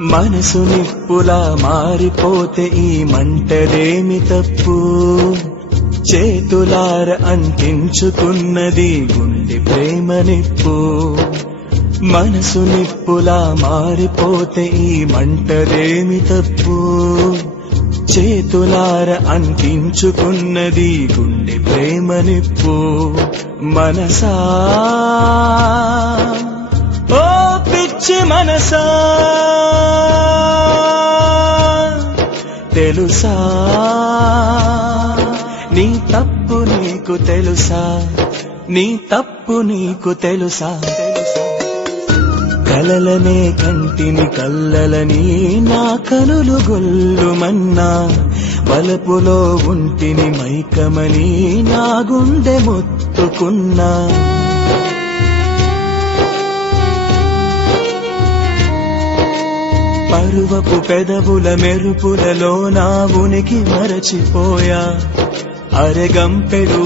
మనసు నిప్పులా మారిపోతే ఈ మంటదేమి తప్పు, చేతులార అంటించుకున్నది గుండె ప్రేమ నిప్పు. మనసు నిప్పులా మారిపోతే ఈ మంటదేమి తప్పు, చేతులార అంటించుకున్నది గుండె ప్రేమ నిప్పు. మనసా ఓ పిచ్చి మనసా, తెలుసా నీ తప్పు నీకు తెలుసా, నీ తప్పు నీకు తెలుసా. కలలనే కంటిని కల్లలని నా కనులు గొల్లుమన్నా, వలపులో ఉంటిని మైకమని నా గుండె మొత్తుకున్నా. పరువపు పెదవుల మెరుపులలో నా ఉనికి మరచిపోయా, అరెగంపెడు